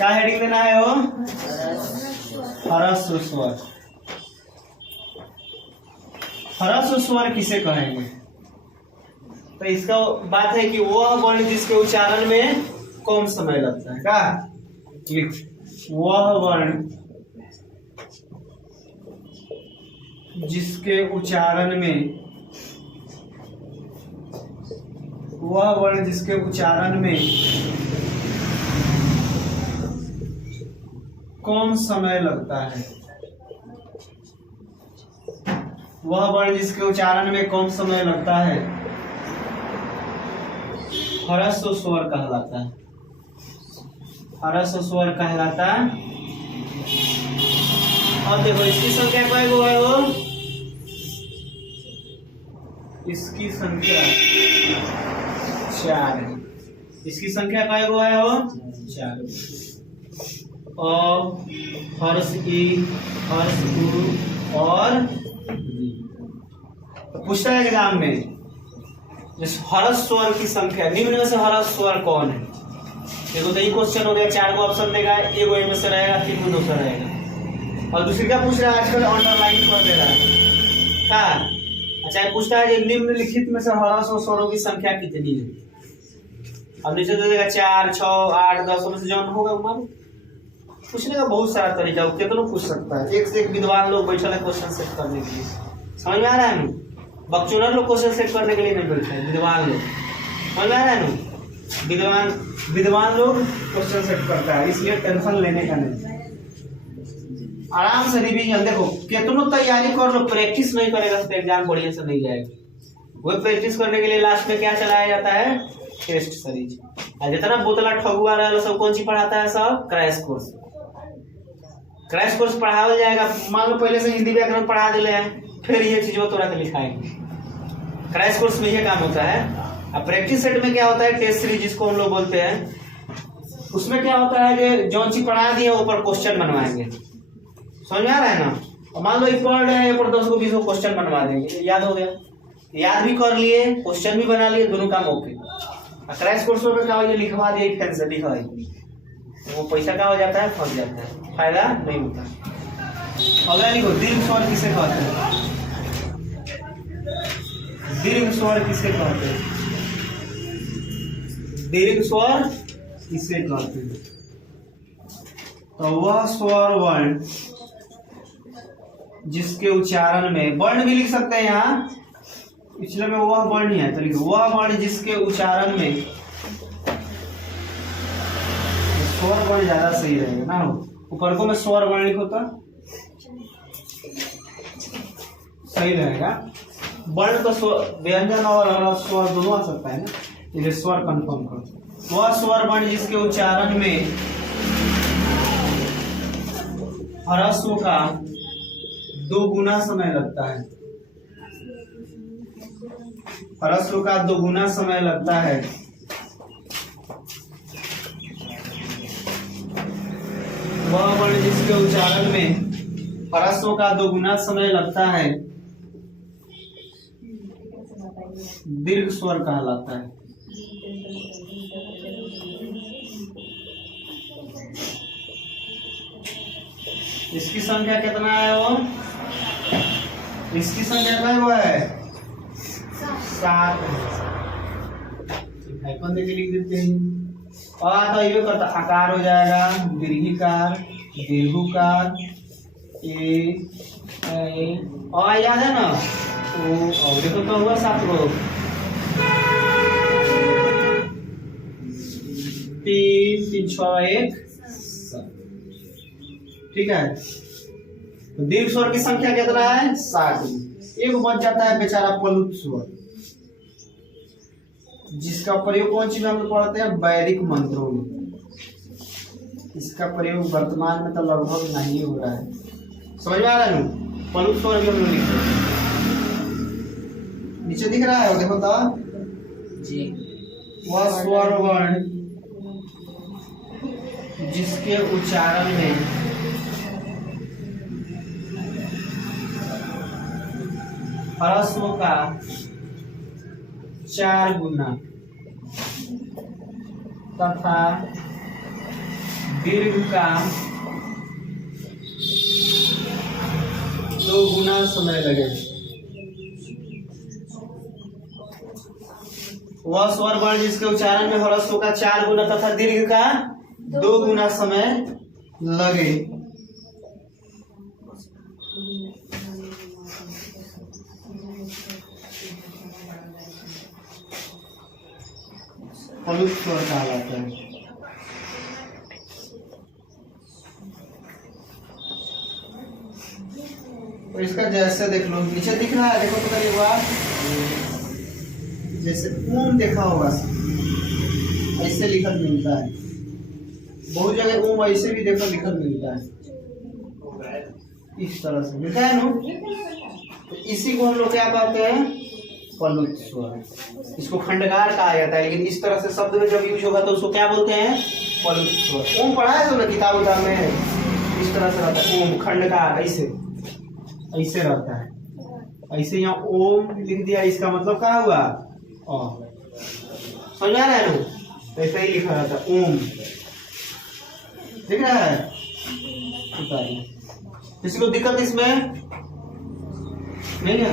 क्या हेडिंग देना है वो? ह्रस्व स्वर। ह्रस्व स्वर किसे कहेंगे? तो इसका बात है कि वह वर्ण जिसके उच्चारण में कम समय लगता है। क्या? वह वर्ण जिसके उच्चारण में कम समय लगता है। वह वर्ण जिसके उच्चारण में कम समय लगता है ह्रस्व स्वर कहलाता है। ह्रस्व स्वर कहलाता है। और देखो इसकी संख्या क्या है वो? इसकी संख्या 4 है। इसकी संख्या क्या है वो? 4। और हर्ष ई, हर्ष उ और तो पूछता है एग्जाम में ह्रस्व स्वर की संख्या निम्न में से ह्रस्व स्वर कौन है? देखो तो ये क्वेश्चन हो गया, 4 को ऑप्शन देगा, एगो इनमें से रहेगा, 3 में दूसरा रहेगा। और दूसरी क्या पूछ रहा है? आजकल अंडरलाइन कर दे रहा है। क्या? अच्छा पूछता है कि निम्नलिखित में से ह्रस्व स्वरों की संख्या कितनी है? अब नीचे दे देगा 4, 6, 8, 10 में से जौन होगा मालूम। पूछने का बहुत सारा तरीका है, कितना पूछ सकता है। एक से एक विद्वान लोग बैठे हैं क्वेश्चन सेट करने के लिए। समझ में आ रहा है? बकचोदर लोग क्वेश्चन सेट करने के लिए नहीं बैठे हैं, विद्वान लोग। समझ में आ रहा है? विद्वान लोग क्वेश्चन सेट करता है, इसलिए टेंशन लेने का नहीं। आराम से रिवीजन देखो, कितनों तैयारी कर लो, प्रैक्टिस नहीं करेगा तो एग्जाम बढ़िया से नहीं जाएगा। वो प्रैक्टिस करने के लिए लास्ट में क्या चलाया जाता है? Test series. और जितना बोतला ठगुआ रहा सब कौन सी पढ़ाता है? सब क्रैश कोर्स। क्रैश कोर्स पढ़ाया जाएगा। मान लो पहले से हिंदी व्याकरण पढ़ा दिले हैं, फिर ये चीज वो तोरा के लिखाएंगे। क्रैश कोर्स में ये काम होता है। अब प्रैक्टिस सेट में क्या होता है? टेस्ट सीरीज जिसको हम लोग बोलते हैं। उसमें क्या होता है कि जो चीज पढ़ा दिए ऊपर क्वेश्चन बनवाएंगे। समझ में आ रहा है ना? और मान लो एक पढ़ रहे हैं, ऊपर 10 को 20 को क्वेश्चन बनवा देंगे। याद हो गया? याद भी कर लिए, क्वेश्चन भी बना लिए, दोनों काम ओके। क्रैश कोर्स में क्या हो? ये लिखवा दिए, फिर से लिखवाई, वो पैसा क्या हो जाता है? फंस जाता है, फायदा नहीं होता। अगला लिखो, दीर्घ स्वर किसे कहते हैं? दीर्घ स्वर किसे कहते हैं? दीर्घ स्वर किसे कहते हैं? तो वह स्वर वर्ण जिसके उच्चारण में, वर्ण भी लिख सकते हैं यहाँ, पिछले में वह वर्ण ही है तो लिखो वह वर्ण जिसके उच्चारण में, स्वर वर्ण ज्यादा सही रहेगा ना। ऊपर को मैं स्वर वर्ण लिखो तो सही रहेगा। वर्ण तो व्यंजन और स्वर दोनों आ सकता है ना, इसलिए स्वर कंफर्म करो। वह स्वर वर्ण जिसके उच्चारण में ह्रस्व का 2 गुना समय लगता है। ह्रस्व का 2 गुना समय लगता है। वह वर्ण जिसके उच्चारण में ह्रस्व का 2 गुना समय लगता है दीर्घ स्वर कहलाता है। इसकी संख्या कितना है वो? इसकी संख्या क्या वो है? 7 है। देके लिख देते हैं। और तो ये करता आकार हो जाएगा, दीर्घिकार, दीर्घुकार, और याद है ना? और देखो तो हुआ 7 गो, 3 3 6 1 7। ठीक है। तो दीर्घ स्वर की संख्या कितना है? 7। एक बच जाता है बेचारा प्लुत स्वर, जिसका प्रयोग कौन सी में हम लोग पढ़ते हैं? वैदिक मंत्रों में। इसका प्रयोग वर्तमान में तो लगभग नहीं हो रहा है। समझ में आ रहा है? प्लुत स्वर भी हम लोग लिखते हैं। नीचे दिख रहा है वो, देखो तो जी। वह स्वर वर्ण जिसके उच्चारण में ह्रस्व का 4 गुना तथा दीर्घ का 2 गुना समय लगे। वह स्वर वर्ण जिसके उच्चारण में ह्रस्व का 4 गुना तथा दीर्घ का 2 गुना समय लगे। प्लुत स्वर कहलाता है। और इसका जैसे देख लो, नीचे दिख रहा है, देखो तो एक बार, जैसे ओम देखा होगा, ऐसे लिखल मिलता है। बहुत जगह ओम ऐसे भी देखो लिखल मिलता है, इस तरह से मिलता है ना। तो इसी को हम लोग क्या कहते हैं, प्लुत स्वर। इसको खंडकार कहा जाता है, लेकिन इस तरह से शब्द में जब यूज होगा तो उसको क्या बोलते हैं, प्लुत स्वर। ओम पढ़ा है तो ना किताब उताब में, इस तरह से रहता है ओम, खंडकार ऐसे ऐसे रहता है। ऐसे यहाँ ओम लिख दिया, इसका मतलब क्या हुआ, समझ आ रहा है ना, तो ऐसे ही लिखा रहता है ओम, ठीक है। किसी को दिक्कत इसमें नहीं है?